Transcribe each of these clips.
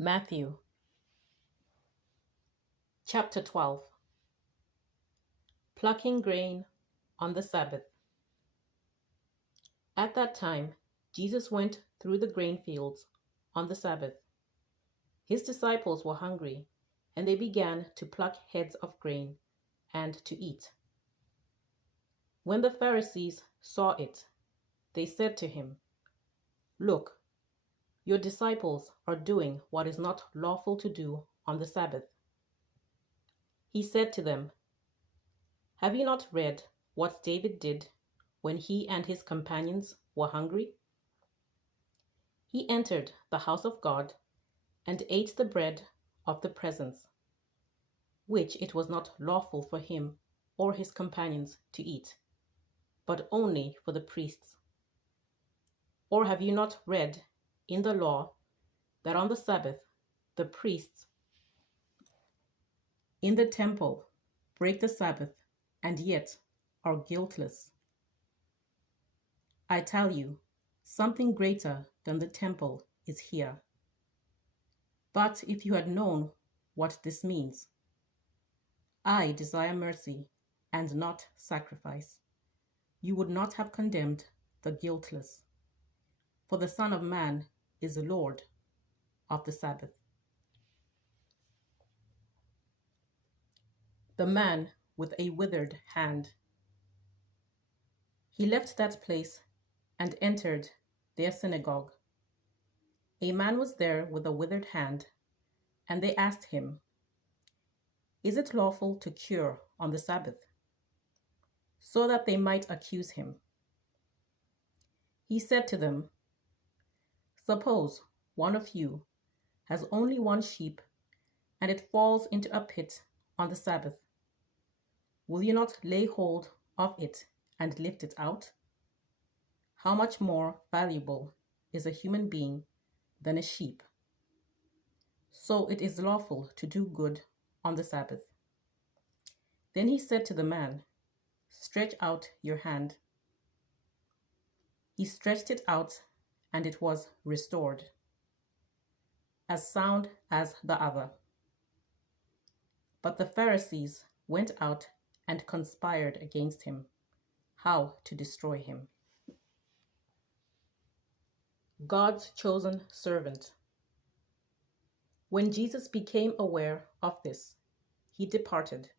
Matthew chapter 12. Plucking grain on the Sabbath. At that time, Jesus went through the grain fields on the Sabbath. His disciples were hungry, and they began to pluck heads of grain and to eat. When the Pharisees saw it, they said to him, "Look, your disciples are doing what is not lawful to do on the Sabbath." He said to them, "Have you not read what David did when he and his companions were hungry? He entered the house of God and ate the bread of the presence, which it was not lawful for him or his companions to eat, but only for the priests. Or have you not read in the law that on the Sabbath the priests in the temple break the Sabbath and yet are guiltless? I tell you, something greater than the temple is here. But if you had known what this means, 'I desire mercy and not sacrifice,' you would not have condemned the guiltless. For the Son of Man is the Lord of the Sabbath." The man with a withered hand. He left that place and entered their synagogue. A man was there with a withered hand, and they asked him, "Is it lawful to cure on the Sabbath?" so that they might accuse him. He said to them, "Suppose one of you has only one sheep, and it falls into a pit on the Sabbath. Will you not lay hold of it and lift it out? How much more valuable is a human being than a sheep? So it is lawful to do good on the Sabbath." Then he said to the man, "Stretch out your hand." He stretched it out, and it was restored, as sound as the other. But the Pharisees went out and conspired against him, how to destroy him. God's chosen servant. When Jesus became aware of this, he departed.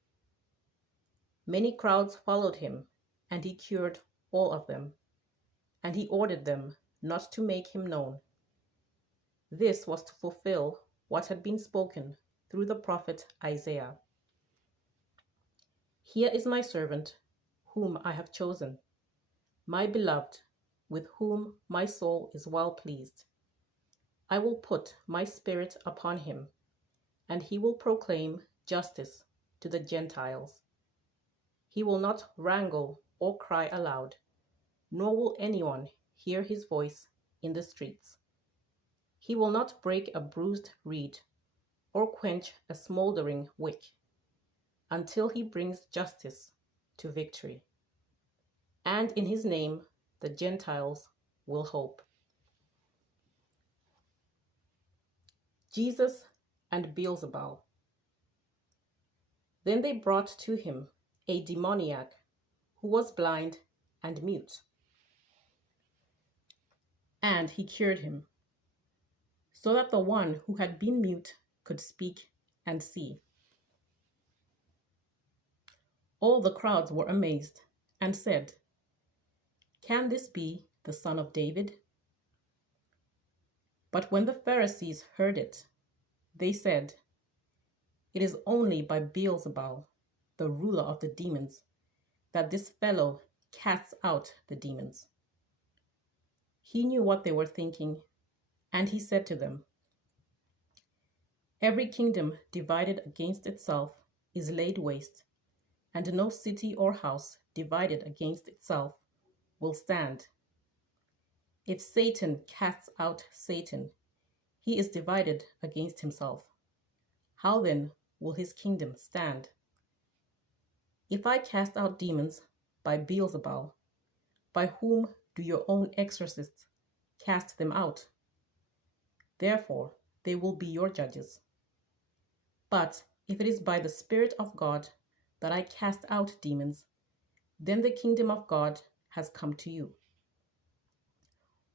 Many crowds followed him, and he cured all of them, and he ordered them not to make him known. This was to fulfill what had been spoken through the prophet Isaiah. "Here is my servant, whom I have chosen, my beloved, with whom my soul is well pleased. I will put my spirit upon him, and he will proclaim justice to the Gentiles. He will not wrangle or cry aloud, nor will anyone hear his voice in the streets. He will not break a bruised reed or quench a smoldering wick, until he brings justice to victory. And in his name the Gentiles will hope." Jesus and Beelzebul. Then they brought to him a demoniac who was blind and mute, and he cured him, so that the one who had been mute could speak and see. All the crowds were amazed and said, "Can this be the son of David?" But when the Pharisees heard it, they said, "It is only by Beelzebul, the ruler of the demons, that this fellow casts out the demons." He knew what they were thinking, and he said to them, "Every kingdom divided against itself is laid waste, and no city or house divided against itself will stand. If Satan casts out Satan, he is divided against himself. How then will his kingdom stand? If I cast out demons by Beelzebul, by whom do your own exorcists cast them out? Therefore, they will be your judges. But if it is by the Spirit of God that I cast out demons, then the kingdom of God has come to you.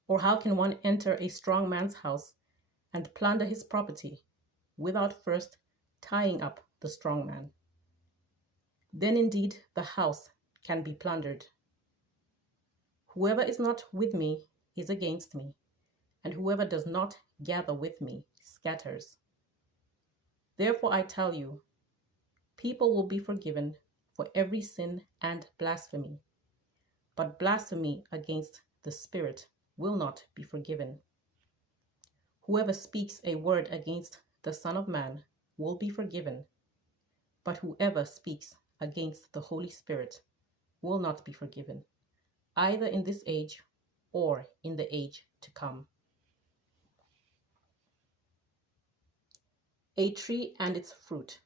Or how can one enter a strong man's house and plunder his property without first tying up the strong man? Then indeed the house can be plundered. Whoever is not with me is against me, and whoever does not gather with me scatters. Therefore I tell you, people will be forgiven for every sin and blasphemy, but blasphemy against the Spirit will not be forgiven. Whoever speaks a word against the Son of Man will be forgiven, but whoever speaks against the Holy Spirit will not be forgiven, either in this age or in the age to come. A tree and its fruit.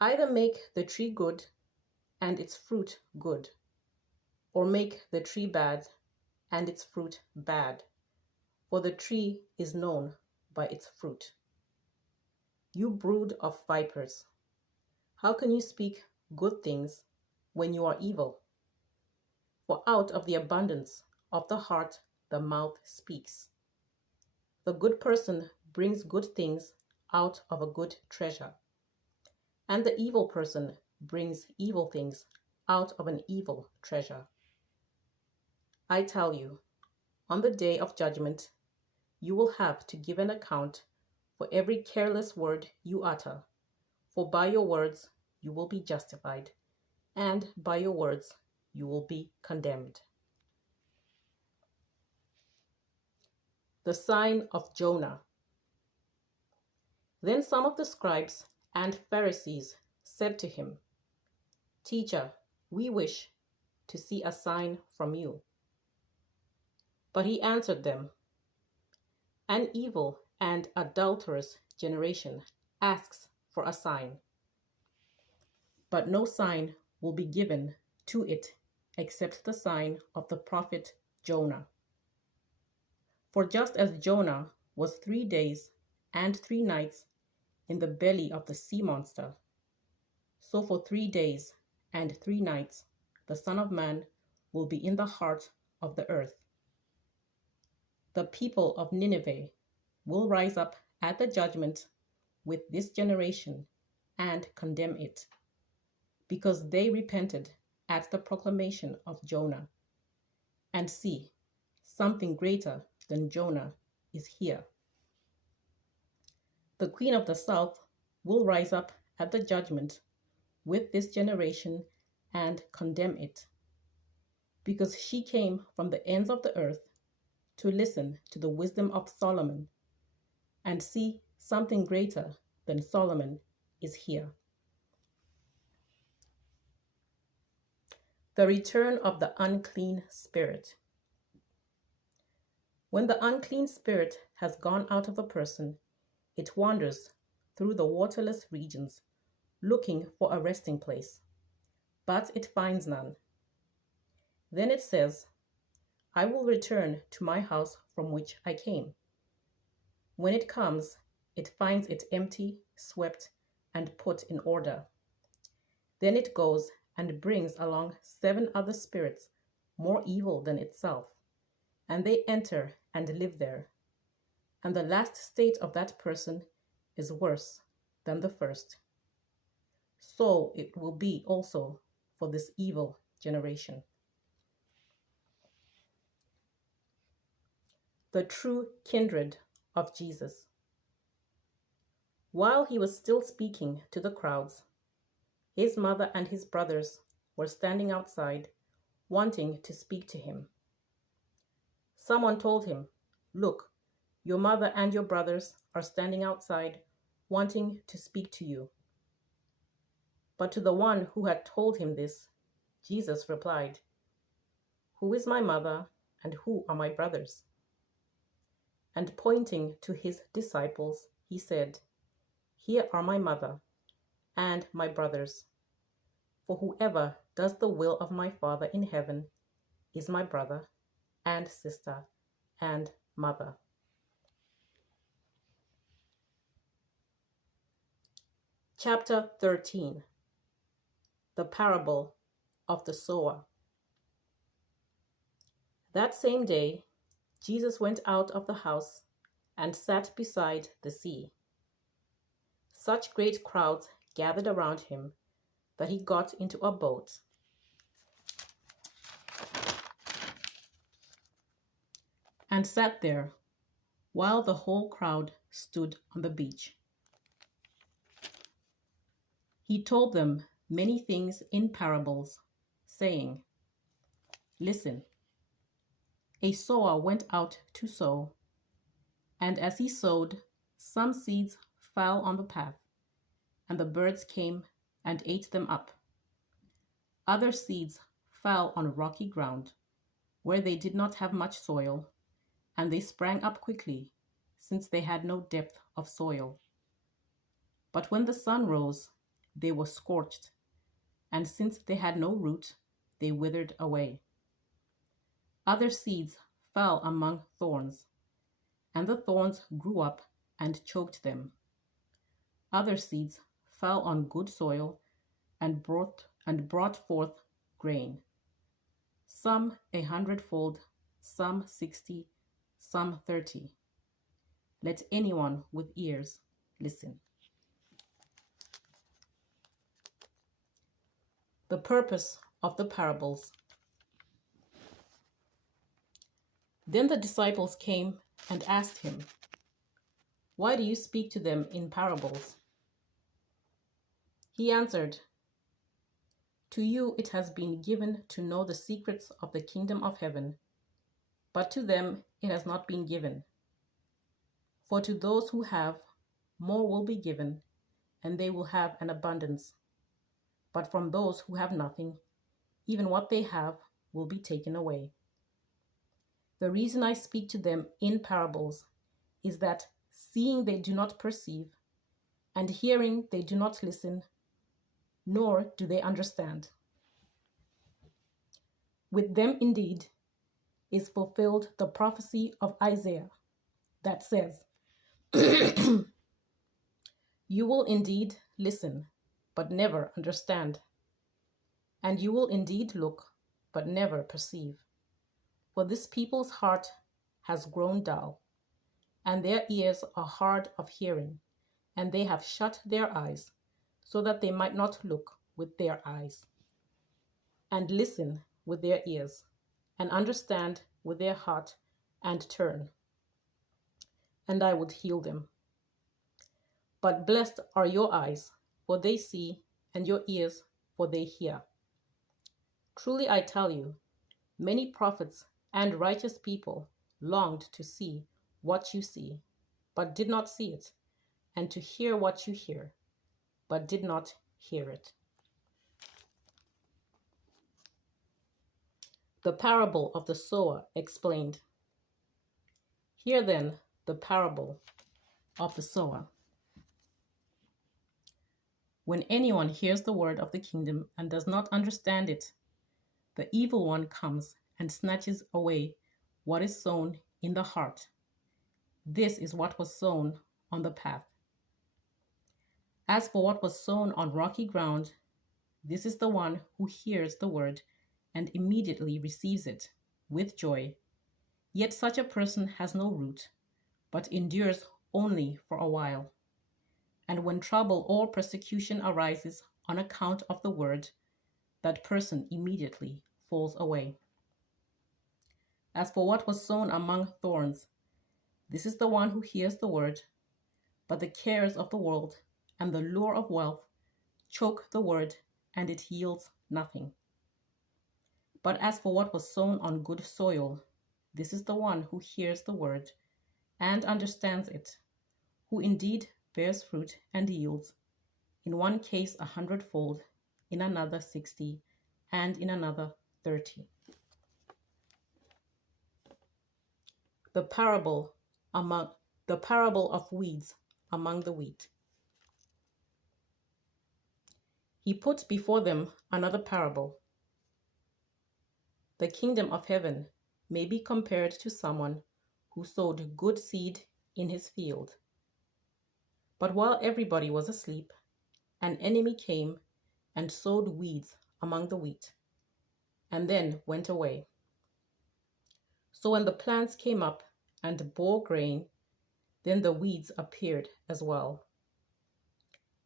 Either make the tree good and its fruit good, or make the tree bad and its fruit bad, for the tree is known by its fruit. You brood of vipers, how can you speak good things when you are evil? For out of the abundance of the heart the mouth speaks. The good person brings good things out of a good treasure, and the evil person brings evil things out of an evil treasure. I tell you, on the day of judgment, you will have to give an account for every careless word you utter, for by your words you will be justified, and by your words you will be condemned. The sign of Jonah. Then some of the scribes and Pharisees said to him, Teacher, we wish to see a sign from you. But he answered them, An evil and adulterous generation asks for a sign, but no sign will be given to it except the sign of the prophet Jonah. For just as Jonah was 3 days and 3 nights in the belly of the sea monster, so for 3 days and 3 nights the Son of Man will be in the heart of the earth. The people of Nineveh will rise up at the judgment with this generation and condemn it, because they repented at the proclamation of Jonah. And see, something greater than Jonah is here. The queen of the south will rise up at the judgment with this generation and condemn it, because she came from the ends of the earth to listen to the wisdom of Solomon, and see, something greater than Solomon is here. The return of the unclean spirit. When the unclean spirit has gone out of a person, it wanders through the waterless regions, looking for a resting place, but it finds none. Then it says, I will return to my house from which I came. When it comes, it finds it empty, swept, and put in order. Then it goes and brings along 7 other spirits more evil than itself, and they enter and live there. And the last state of that person is worse than the first. So it will be also for this evil generation. The true kindred of Jesus. While he was still speaking to the crowds, his mother and his brothers were standing outside, wanting to speak to him. Someone told him, Look, your mother and your brothers are standing outside, wanting to speak to you. But to the one who had told him this, Jesus replied, Who is my mother and who are my brothers? And pointing to his disciples, he said, Here are my mother and my brothers. For whoever does the will of my Father in heaven is my brother and sister and mother. Chapter 13. The Parable of the Sower. That same day, Jesus went out of the house and sat beside the sea. Such great crowds gathered around him that he got into a boat and sat there while the whole crowd stood on the beach. He told them many things in parables, saying, "Listen, a sower went out to sow, and as he sowed, some seeds fell on the path, and the birds came and ate them up. Other seeds fell on rocky ground, where they did not have much soil, and they sprang up quickly, since they had no depth of soil. But when the sun rose, they were scorched, and since they had no root, they withered away. Other seeds fell among thorns, and the thorns grew up and choked them. Other seeds fell on good soil and brought forth grain, some 100-fold, some 60, some 30. Let anyone with ears listen." The purpose of the parables. Then the disciples came and asked him, "Why do you speak to them in parables?" He answered, "To you it has been given to know the secrets of the kingdom of heaven, but to them it has not been given. For to those who have, more will be given, and they will have an abundance. But from those who have nothing, even what they have will be taken away. The reason I speak to them in parables is that seeing they do not perceive, and hearing they do not listen, nor do they understand. With them indeed is fulfilled the prophecy of Isaiah that says, 'You will indeed listen, but never understand. And you will indeed look, but never perceive. For this people's heart has grown dull, and their ears are hard of hearing, and they have shut their eyes, so that they might not look with their eyes, and listen with their ears, and understand with their heart, and turn, and I would heal them. But blessed are your eyes, for they see, and your ears, for they hear. Truly I tell you, many prophets and righteous people longed to see what you see, but did not see it, and to hear what you hear, but did not hear it." The parable of the sower explained. Hear then the parable of the sower. When anyone hears the word of the kingdom and does not understand it, the evil one comes and snatches away what is sown in the heart. This is what was sown on the path. As for what was sown on rocky ground, this is the one who hears the word and immediately receives it with joy. Yet such a person has no root, but endures only for a while. And when trouble or persecution arises on account of the word, that person immediately falls away. As for what was sown among thorns, this is the one who hears the word, but the cares of the world and the lure of wealth choke the word, and it yields nothing. But as for what was sown on good soil, this is the one who hears the word and understands it, who indeed bears fruit and yields, in one case 100-fold, in another 60, and in another 30. The parable of weeds among the wheat. He put before them another parable. The kingdom of heaven may be compared to someone who sowed good seed in his field. But while everybody was asleep, an enemy came and sowed weeds among the wheat, and then went away. So when the plants came up and bore grain, then the weeds appeared as well.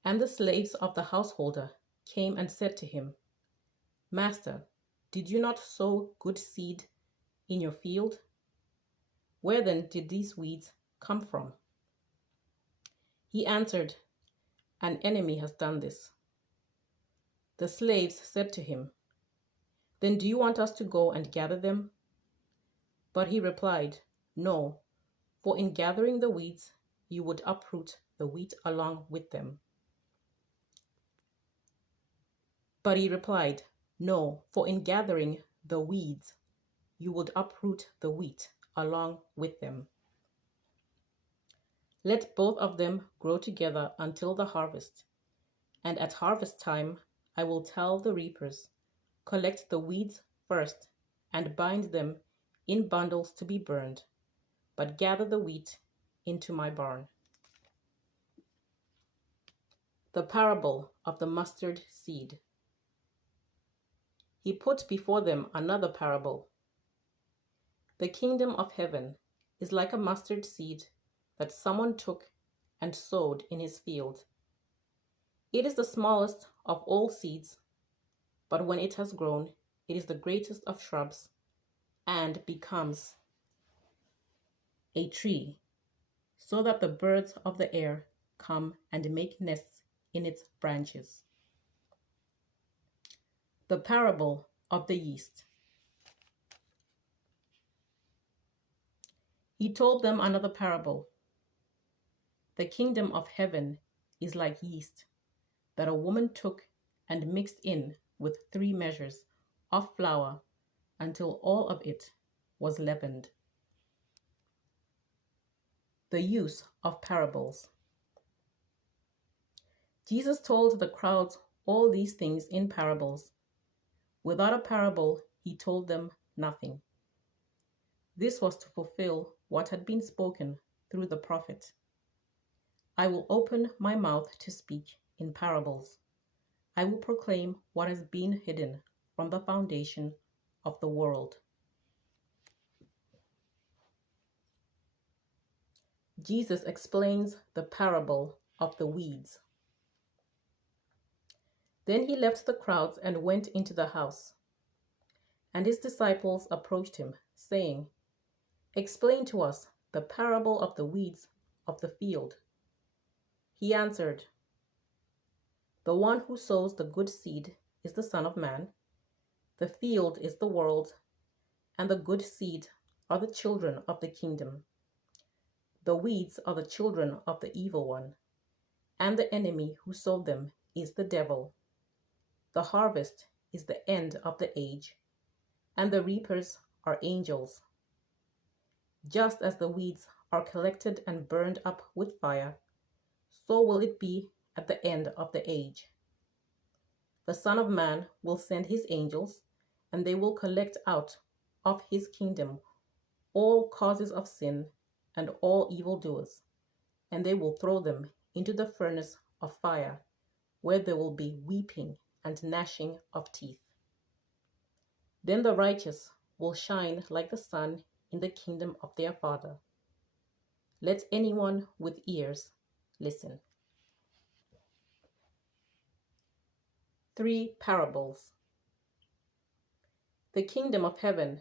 And the slaves of the householder came and said to him, Master, did you not sow good seed in your field? Where then did these weeds come from? He answered, An enemy has done this. The slaves said to him, Then do you want us to go and gather them? But he replied, No, for in gathering the weeds, you would uproot the wheat along with them. But he replied, No, for in gathering the weeds, you would uproot the wheat along with them. Let both of them grow together until the harvest. And at harvest time, I will tell the reapers, Collect the weeds first and bind them in bundles to be burned, but gather the wheat into my barn. The parable of the mustard seed. He put before them another parable. The kingdom of heaven is like a mustard seed that someone took and sowed in his field. It is the smallest of all seeds, but when it has grown, it is the greatest of shrubs and becomes a tree, so that the birds of the air come and make nests in its branches. The parable of the yeast. He told them another parable. The kingdom of heaven is like yeast that a woman took and mixed in with 3 measures of flour until all of it was leavened. The use of parables. Jesus told the crowds all these things in parables. Without a parable, he told them nothing. This was to fulfill what had been spoken through the prophet. I will open my mouth to speak in parables. I will proclaim what has been hidden from the foundation of the world. Jesus explains the parable of the weeds. Then he left the crowds and went into the house. And his disciples approached him, saying, Explain to us the parable of the weeds of the field. He answered, The one who sows the good seed is the Son of Man. The field is the world, and the good seed are the children of the kingdom. The weeds are the children of the evil one, and the enemy who sowed them is the devil. The harvest is the end of the age, and the reapers are angels. Just as the weeds are collected and burned up with fire, so will it be at the end of the age. The Son of Man will send his angels, and they will collect out of his kingdom all causes of sin and all evildoers, and they will throw them into the furnace of fire, where there will be weeping and gnashing of teeth. Then the righteous will shine like the sun in the kingdom of their Father. Let anyone with ears listen. 3 parables. The kingdom of heaven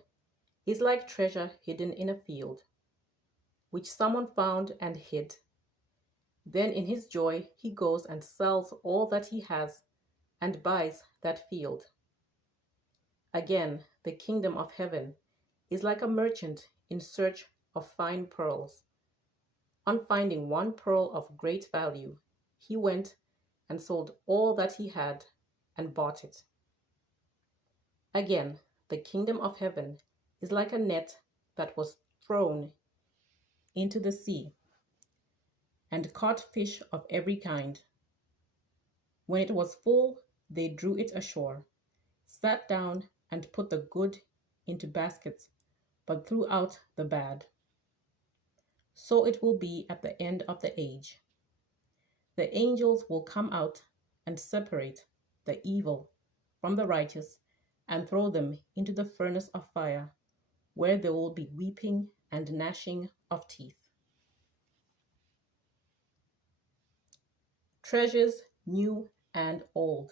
is like treasure hidden in a field, which someone found and hid. Then in his joy he goes and sells all that he has and buys that field. Again, the kingdom of heaven is like a merchant in search of fine pearls. On finding one pearl of great value, he went and sold all that he had and bought it. Again, the kingdom of heaven is like a net that was thrown into the sea and caught fish of every kind. When it was full, they drew it ashore, sat down, and put the good into baskets, but threw out the bad. So it will be at the end of the age. The angels will come out and separate the evil from the righteous and throw them into the furnace of fire, where there will be weeping and gnashing of teeth. Treasures new and old.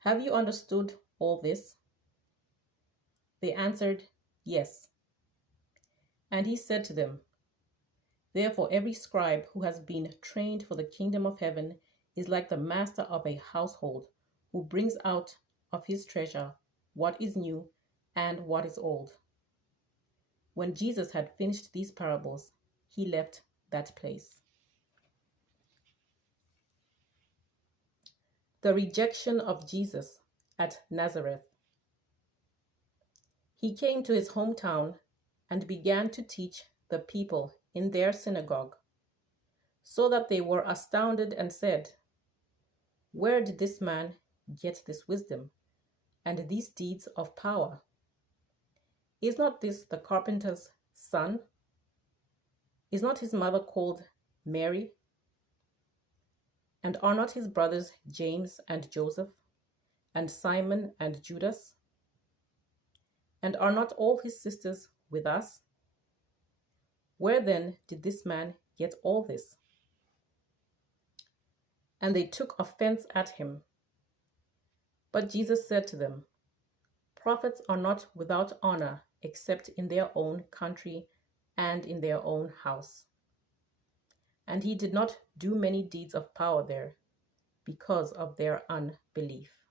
Have you understood all this? They answered, Yes. And he said to them, Therefore every scribe who has been trained for the kingdom of heaven is like the master of a household, who brings out of his treasure what is new and what is old. When Jesus had finished these parables, he left that place. The rejection of Jesus at Nazareth. He came to his hometown and began to teach the people in their synagogue, so that they were astounded and said, Where did this man get this wisdom and these deeds of power? Is not this the carpenter's son? Is not his mother called Mary? And are not his brothers James and Joseph, and Simon and Judas? And are not all his sisters with us? Where then did this man get all this? And they took offense at him. But Jesus said to them, Prophets are not without honor except in their own country and in their own house. And he did not do many deeds of power there because of their unbelief.